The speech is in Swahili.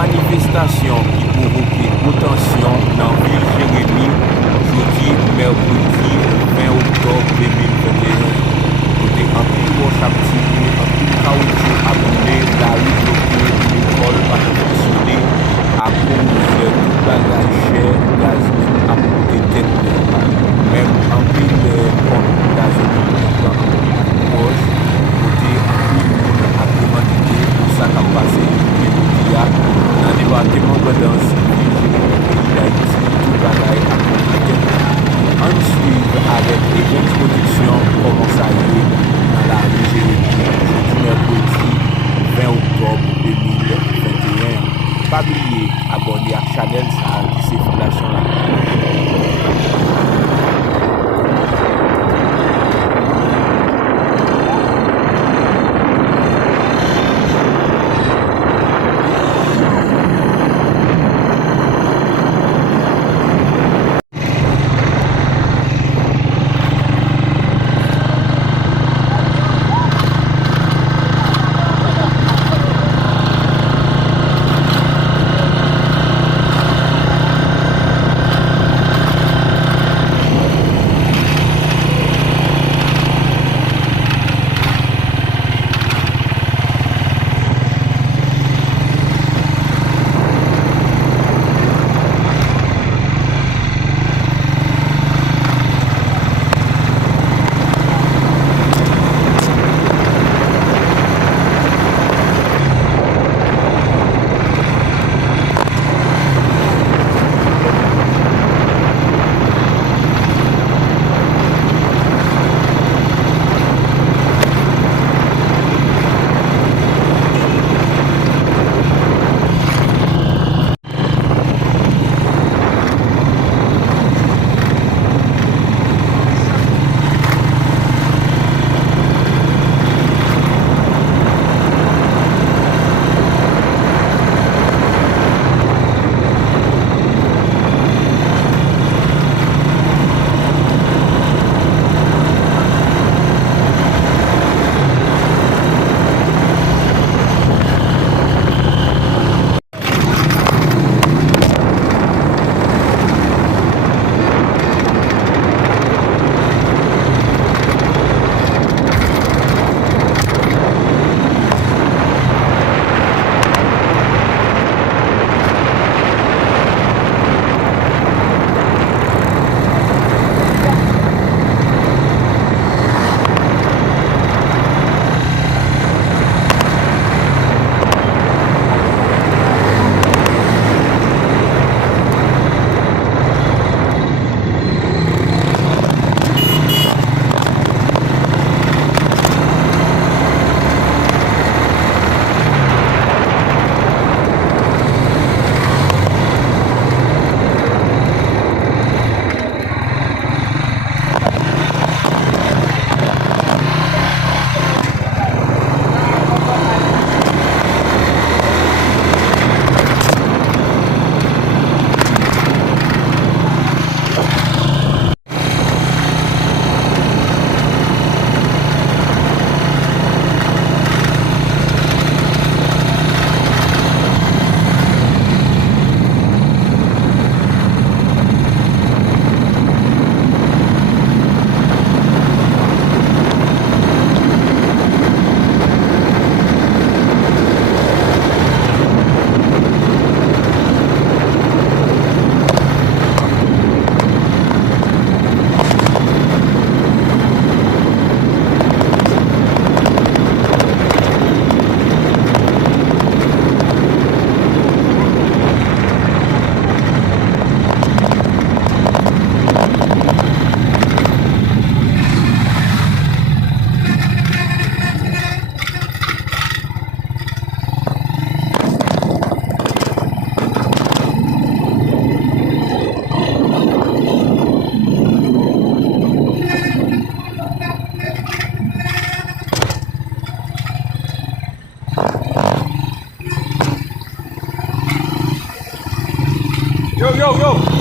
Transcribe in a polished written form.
manifestasyon ki provoke potensyon nan vil Jeremie jodi merkredi 20 oktob 2021. Kote anpil wosh ap tire, anpil kaoutchou ap roule, la ri bloke, l'ekol pa fonksyonne a kouz tout bagay chè, gaz ap koute tet mèm anpil kont gazoline plan anpil wosh, kote anpil moun ap demandite pou sa kap pase nan departement Goudomp, vil Jeremie, peyi d'Haïti, tout bagay ap koute tet. An suive avèk e introduksyon koman sa yè nan la ri Jeremie, jeudi merkredi 20 oktob 2021. Pa bliye abonne ak chanel sa ki se fondasyon la. Yo, yo, yo.